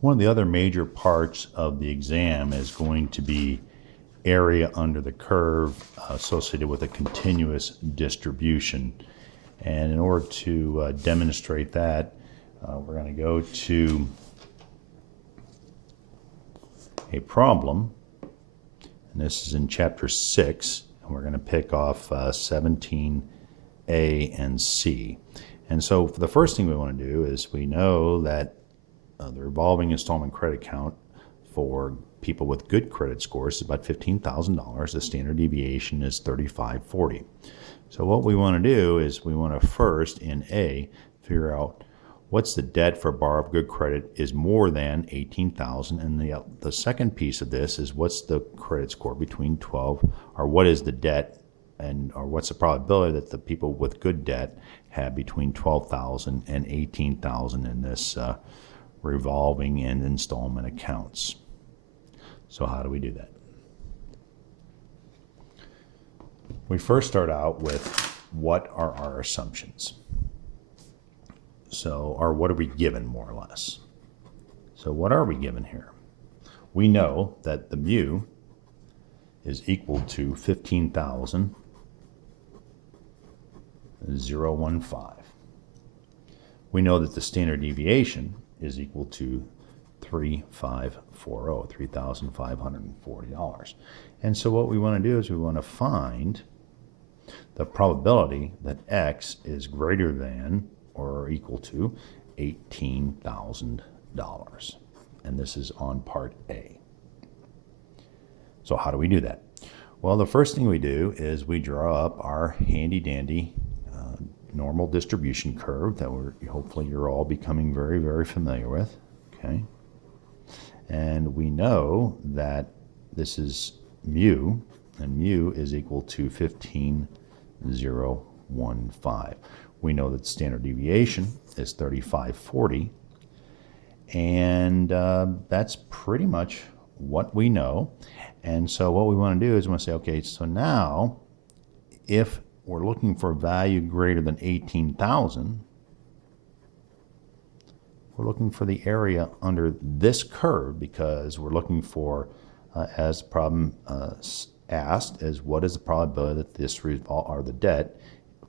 One of the other major parts of the exam is going to be area under the curve associated with a continuous distribution. And in order to demonstrate that, we're going to go to a problem. And this is in chapter 6. And we're going to pick off 17A and C. And so the first thing we want to do is we know that the revolving installment credit account for people with good credit scores is about $15,000. The standard deviation is 3540. So what we want to do is we want to first, in A, figure out what's the debt for a borrower of good credit is more than $18,000. And the second piece of this is what's the credit score between 12, or what is the debt, or what's the probability that the people with good debt have between $12,000 and $18,000 in this revolving and installment accounts. So how do we do that? We first start out with what are our assumptions? So, or what are we given more or less? So what are we given here? We know that the mu is equal to 15,015. We know that the standard deviation is equal to $3,540. And so what we want to do is we want to find the probability that X is greater than or equal to $18,000. And this is on part A. So how do we do that? Well, the first thing we do is we draw up our handy dandy normal distribution curve that hopefully you're all becoming very, very familiar with. Okay. And we know that this is mu, and mu is equal to 15,015. We know that the standard deviation is 3540, and that's pretty much what we know. And so what we want to do is we want to say, okay, so now if we're looking for a value greater than 18,000, we're looking for the area under this curve, because we're looking for, as the problem asked, is what is the probability that this or the debt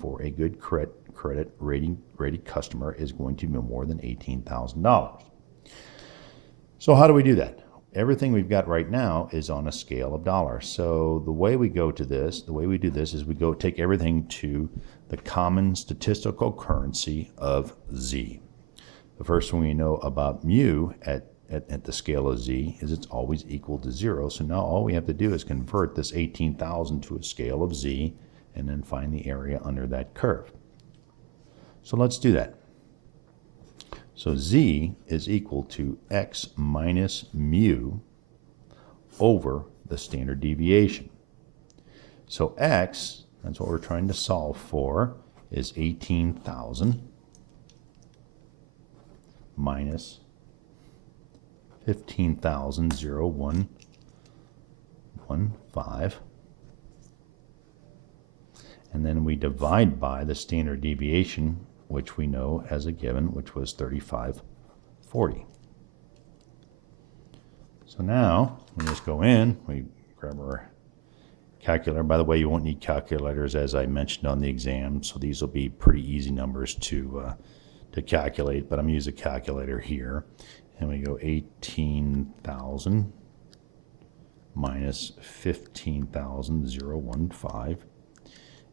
for a good credit rated customer is going to be more than $18,000. So how do we do that? Everything we've got right now is on a scale of dollars. So the way we do this is we take everything to the common statistical currency of Z. The first thing we know about mu at the scale of Z is it's always equal to 0. So now all we have to do is convert this 18,000 to a scale of Z and then find the area under that curve. So let's do that. So Z is equal to X minus mu over the standard deviation. So X, that's what we're trying to solve for, is 18,000 minus 15,015. And then we divide by the standard deviation, which we know as a given, which was 3540. So now we just go in, we grab our calculator. By the way, you won't need calculators, as I mentioned on the exam, so these will be pretty easy numbers to calculate, but I'm using a calculator here. And we go 18,000 minus 15,015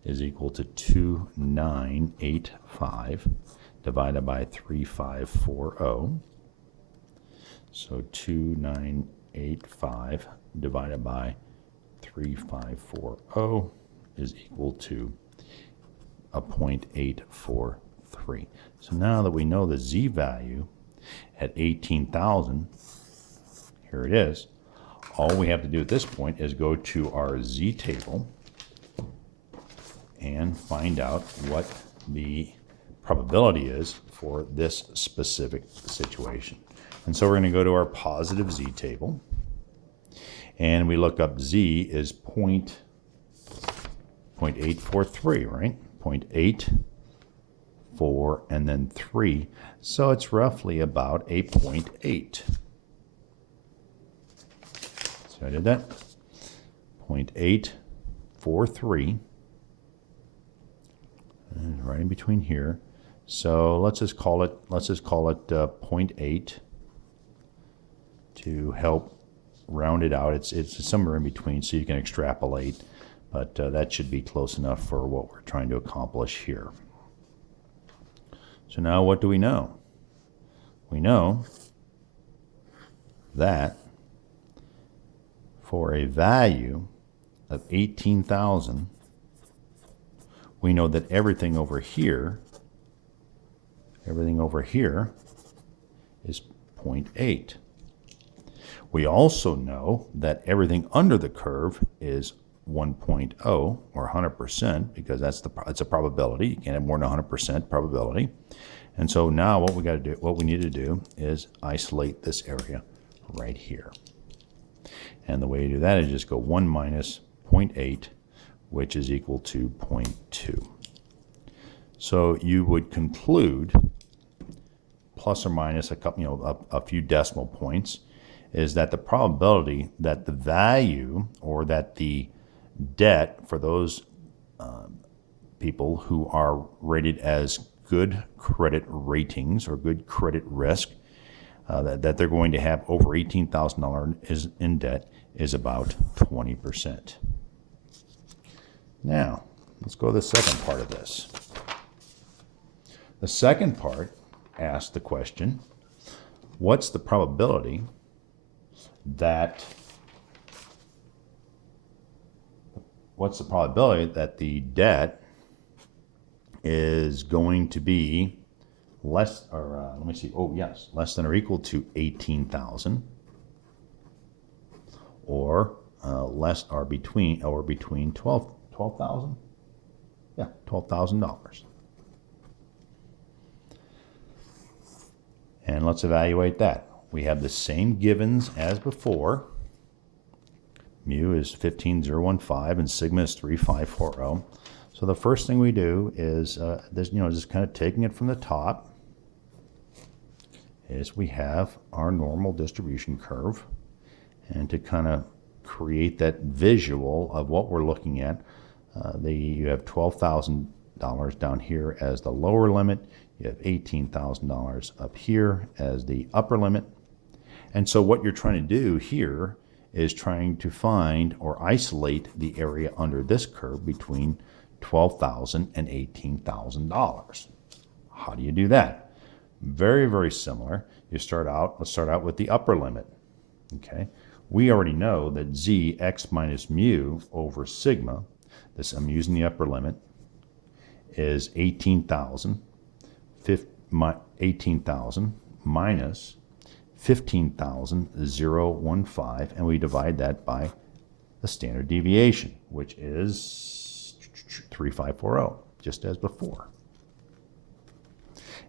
is equal to 2985 divided by 3540. So 2985 divided by 3540 is equal to a 0.843. So now that we know the Z value at 18,000, here it is, all we have to do at this point is go to our Z table and find out what the probability is for this specific situation. And so we're going to go to our positive Z table, and we look up Z is 0.843, right? 0.8, 4, and then 3. So it's roughly about a 0.8. So I did that. 0.843. And right in between here. So let's just call it 0.8 to help round it out. It's somewhere in between, so you can extrapolate, but that should be close enough for what we're trying to accomplish here. So now what do we know? We know that for a value of 18,000, we know that everything over here is 0.8. We also know that everything under the curve is 1.0 or 100%, because it's a probability. You can't have more than 100% probability. And so now what we need to do is isolate this area right here. And the way you do that is just go 1 minus 0.8, which is equal to 0.2. So you would conclude, plus or minus a few decimal points, is that the probability that the value or that the debt for those people who are rated as good credit ratings or good credit risk, that they're going to have over $18,000 in debt is about 20%. Now, let's go to the second part of this. The second part asks the question, what's the probability that the debt is going to be less than or equal to 18,000, or less or between 12,000? Yeah, $12,000. And let's evaluate that. We have the same givens as before. Mu is 15,015 and sigma is 3540. So the first thing we do is, just kind of taking it from the top, is we have our normal distribution curve. And to kind of create that visual of what we're looking at, you have $12,000 down here as the lower limit. You have $18,000 up here as the upper limit. And so what you're trying to do here is trying to find or isolate the area under this curve between $12,000 and $18,000. How do you do that? Very, very similar. Let's start out with the upper limit. Okay. We already know that z x minus mu over sigma, I'm using the upper limit, is 18,000 minus 15,015, and we divide that by the standard deviation, which is 3540, just as before.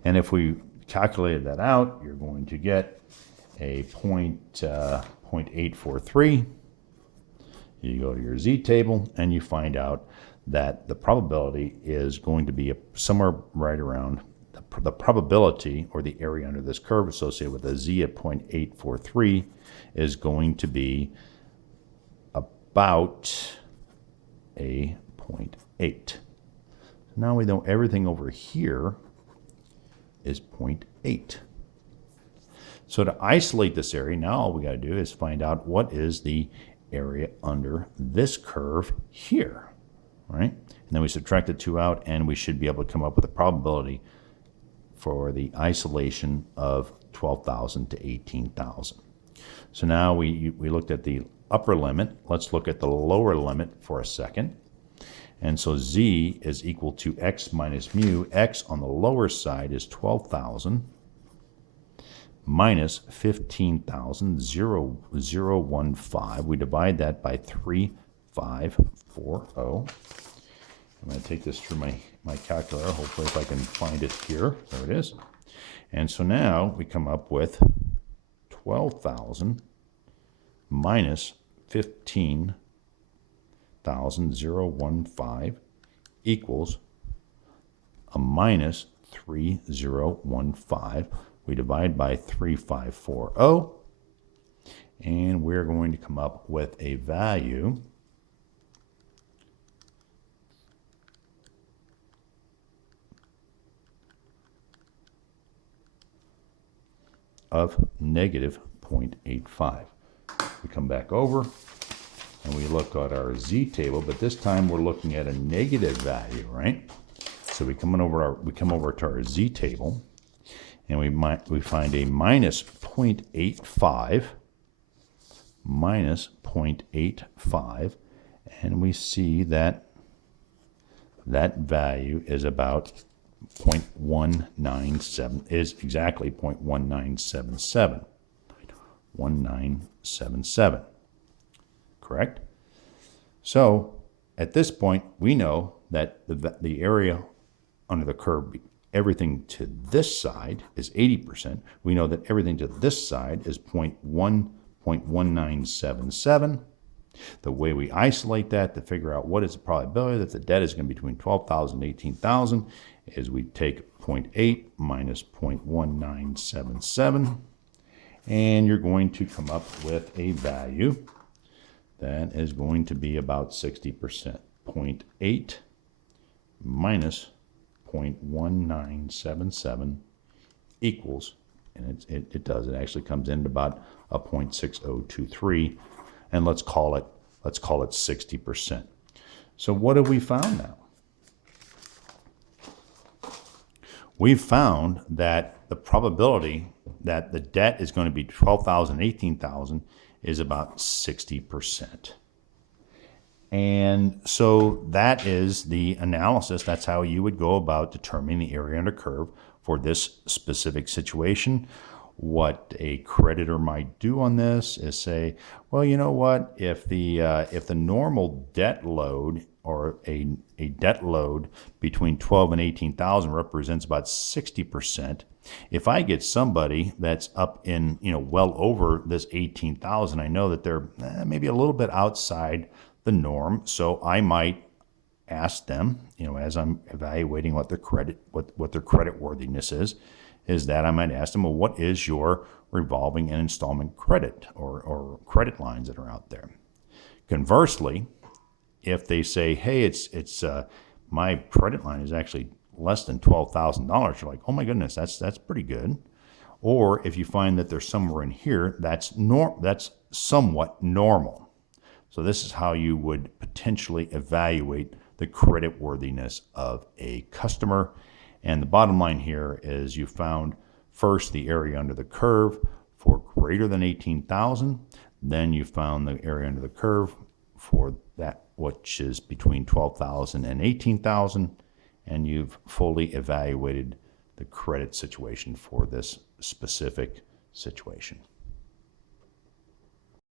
And if we calculated that out, you're going to get a 0.843. You go to your z table and you find out that the probability is going to be somewhere right around the probability, or the area under this curve associated with a z at 0.843 is going to be about a 0.8. Now we know everything over here is 0.8. So to isolate this area, now all we got to do is find out what is the area under this curve here, right? And then we subtract the two out, and we should be able to come up with a probability for the isolation of 12,000 to 18,000. So now we looked at the upper limit. Let's look at the lower limit for a second. And so z is equal to x minus mu. X on the lower side is 12,000 minus 15,015. We divide that by 3540. I'm going to take this through my calculator, hopefully if I can find it here. There it is. And so now we come up with 12,000 minus 15,015 equals a minus 3015. We divide by 3540, and we're going to come up with a value of negative 0.85. We come back over and we look at our z table, but this time we're looking at a negative value, right? So we come over to our z table, and we find a minus 0.85, and we see that that value is about 0.197, is exactly 0.1977. 1977, correct? So at this point, we know that the area under the curve, everything to this side is 80%. We know that everything to this side is 0.1977. The way we isolate that to figure out what is the probability that the debt is going to be between 12,000 and 18,000 is we take 0.8 minus 0.1977, and you're going to come up with a value that is going to be about 60%. 0.8 minus 0.1977 equals, and it actually comes in about a 0.6023, and let's call it 60%. So what have we found now? We've found that the probability that the debt is going to be 12,000, 18,000 is about 60%. And so that is the analysis. That's how you would go about determining the area under curve for this specific situation. What a creditor might do on this is say, well, you know what? If the normal debt load, or a debt load between 12 and 18,000 represents about 60%. If I get somebody that's up in, well over this 18,000, I know that they're maybe a little bit outside the norm. So I might ask them, as I'm evaluating what their credit worthiness is that I might ask them, well, what is your revolving and installment credit or credit lines that are out there? Conversely, if they say, hey, it's my credit line is actually less than $12,000, you're like, oh my goodness, that's pretty good. Or if you find that there's somewhere in here, that's somewhat normal. So this is how you would potentially evaluate the credit worthiness of a customer. And the bottom line here is you found first the area under the curve for greater than 18,000. Then you found the area under the curve for that which is between 12,000 and 18,000, and you've fully evaluated the credit situation for this specific situation.